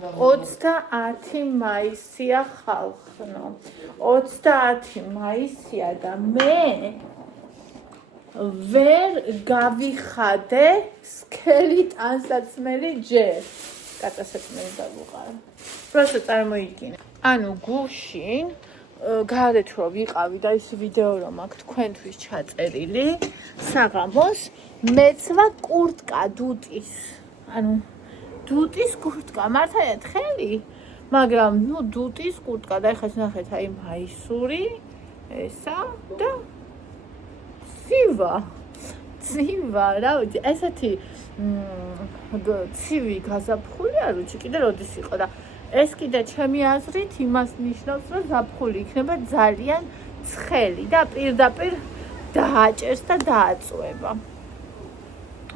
30 მაისია ხალხნო. 30 მაისია და მე ვერ გავიხადე სქელი ტანსაცმელი ჯერ. კატასაცმელი დავუყარე. просто წარმოიდგინე. ანუ გუშინ გადეთ რომ ვიყავი და ის ვიდეო რომ აქ თქვენთვის ჩაწერილი საღამოს მეცვა კურტკა დუტის. ანუ დუტის კურტკა მართალია თხელი, მაგრამ ნუ დუტის კურტკა და ეხლა ნახეთ აი მაისური ესა და ცივა რა ვიცი ესეთი ცივი გაზაფხული არ ვიცი კიდე როდის იყო და ეს კიდე ჩემი აზრით იმას ნიშნავს რომ ზაფხული იქნება ძალიან ცხელი და პირდაპირ დააჭერს და დააწუება.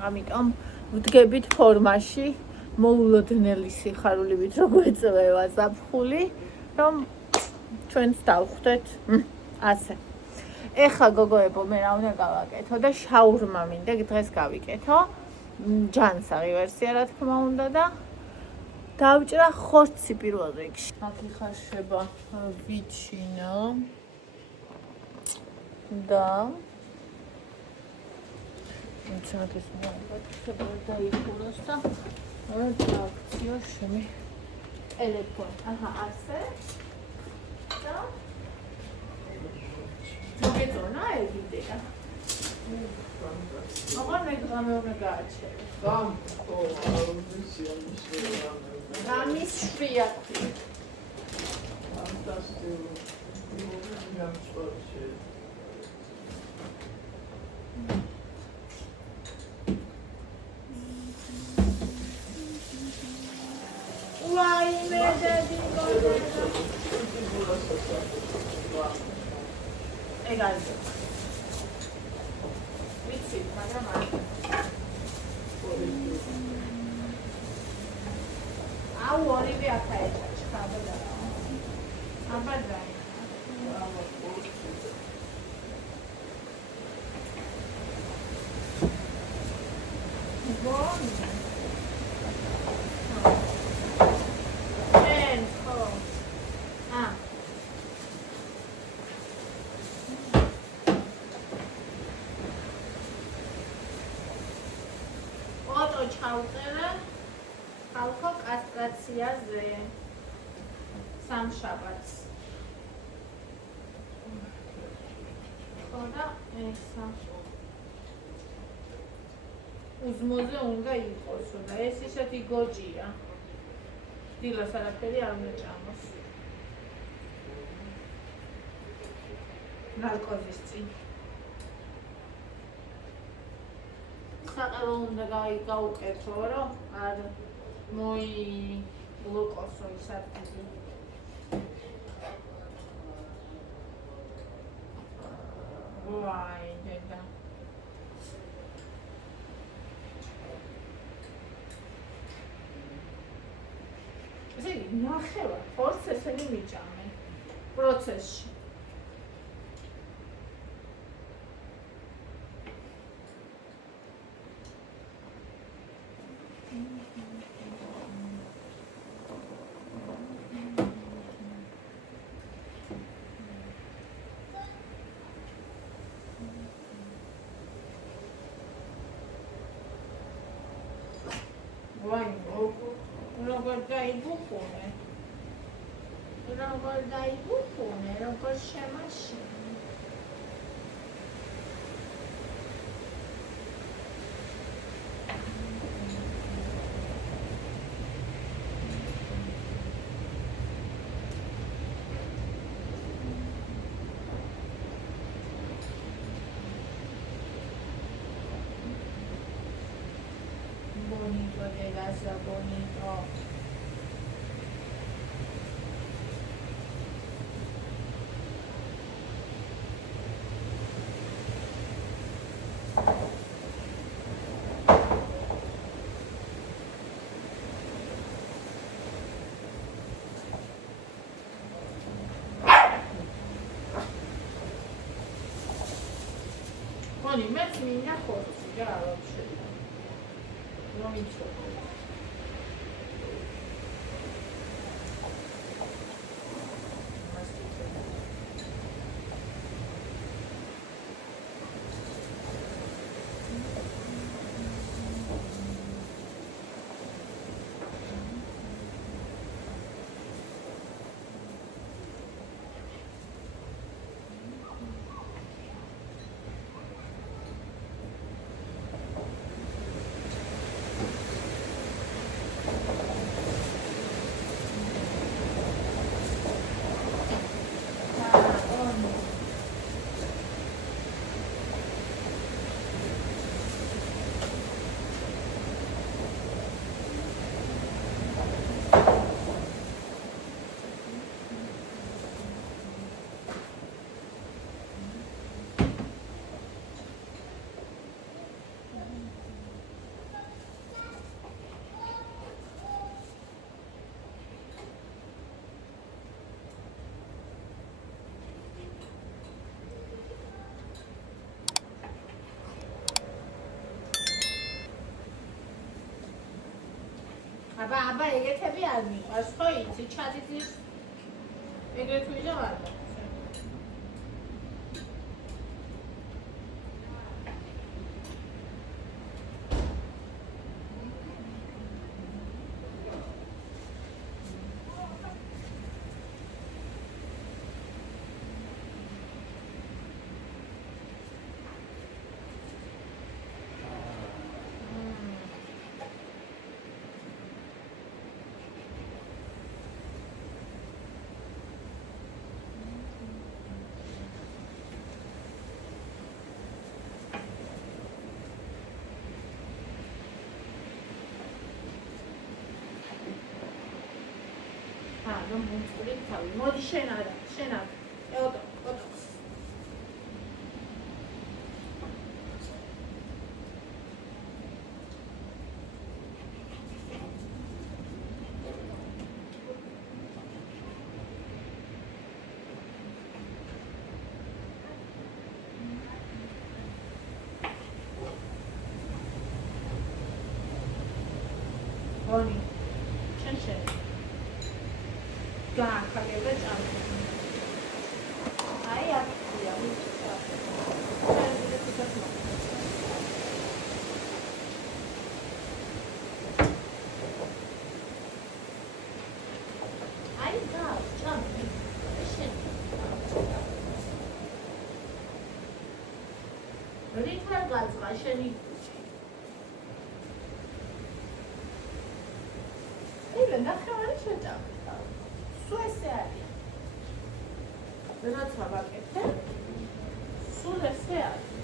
ამიტომ ვდგებით ფორმაში მოულოდნელი სიხარულით რო გვეწევა ზაფხული რომ ჩვენც დავხვდეთ ასე. ეხლა გოგოებო მე რა უნდა გავაკეთო და შაურმა მინდა დღეს გავიკეთო. ჯანსაღი ვერსია რა თქმა უნდა და დავჭრა ხორცი პირველ რიგში. აქ იხარშება ვიჩინო და ჩაკეს მოაწყდა დაიხუროს და დავაქციო შემი ტელეფონი. აჰა ასე და მოგეწონა ეგიდეა. აღარ მეგრამე უნდა გააჩერე. რამის შვია ქვი. ვაიმე დედი გოგონა. ეგალ. ვიცი, მაგრამ არ. აუ ორივე აფაეჭა ჩხაბდა. აბადა. ჩავწერე ხალხო კასტრაციაზე სამშაბათს. ხოდა ესა უზმოზე უნდა იყოსო და ეს ისეთი გოჭია. დილას არაფერი არ უნდა ჭამოს. ნარკოზის წინ. საყელო უნდა გაუკეთო, რომ არ მოიგლუკოსო ის ადგილი. ვაი, დედა. ესე ნახევა, ხორცს ესენი მიჭამენ პროცესში. როგორ დაიბუხუნე, როგორ შემაშინე. Bonito de casa, bonito. Oni met minha foto, já вообще. Não me choca. აბა ეგეთები არ მიყვარს, ხო იცი, ჩადიდის ეგრეთ ვიჟა ვარ. რომ მომწყვდით თავი. მოდი შენ არა. ოტო. გონი. შენ. გააკეთე ჭამე. აი აქია. აი ჭამე. შენ. რითარ გაძღა შენი ეხლა ნახევარი შეჭამე. სულ ესე არის. ვერაცა ვაკეთე. სულ ესე არის.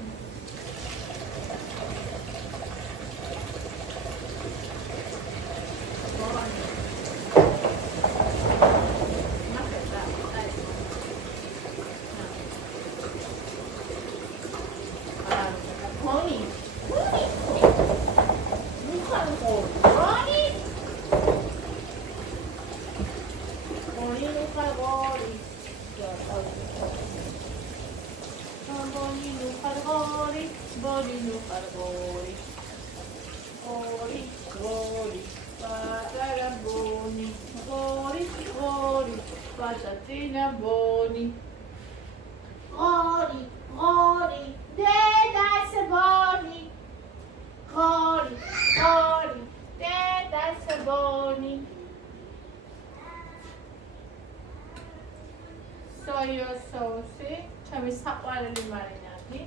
Soya sauce, ჩემი საყვარელი მარინადი.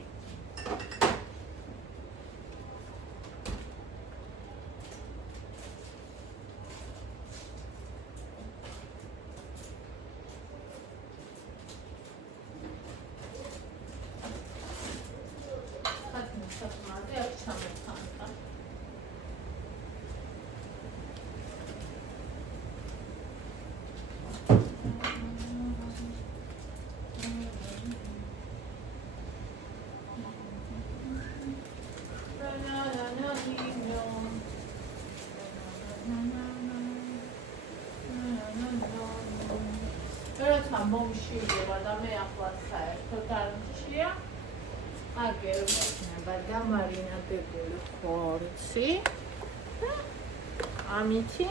მომშილდება და მე ახლა საერთოდ არ მშია. აგერ მექნება დამარინადებული ხორცი და ამითი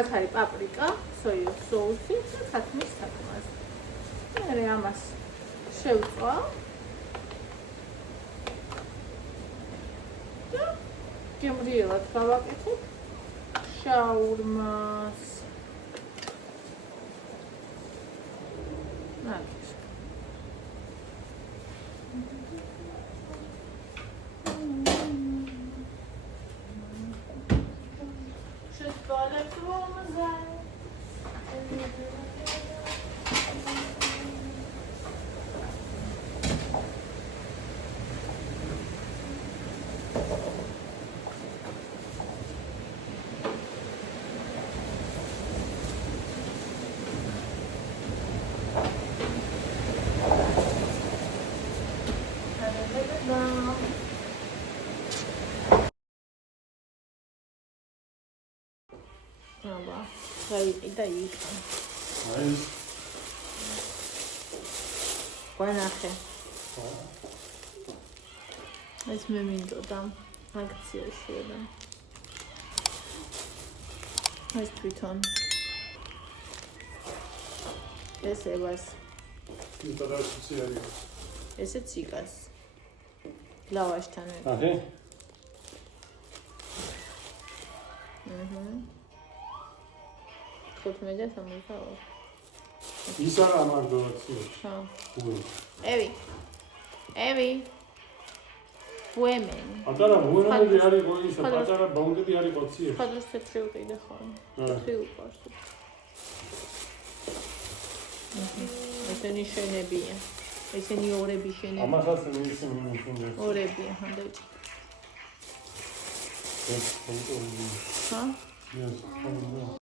აქ არის პაპრიკა, სოიოს соуსი და სათმის საკმას. მე ამას შევწვა და გემრიელად გავაკეთებ შაურმას. გაიყიდა იქა. აი. ვანახე. ეს მე მინდოდა აქციაში და. ეს თვითონ ეს ევას ესე ციკას ლავაშთან აჰე ხუთმეტ და 62 ის არა მაგდოლაცია ხო ევი ევი ვემენ ატარა ვუენები არის გოისა პატარა ბაუნდები არის ყოცია ხადროს თეთრი უყიდე ხოლმე თეთრი უყარს ესენი შენებია ესენი ორები შენები ამასაც მისინი ორები ახლა ეს ხა ეს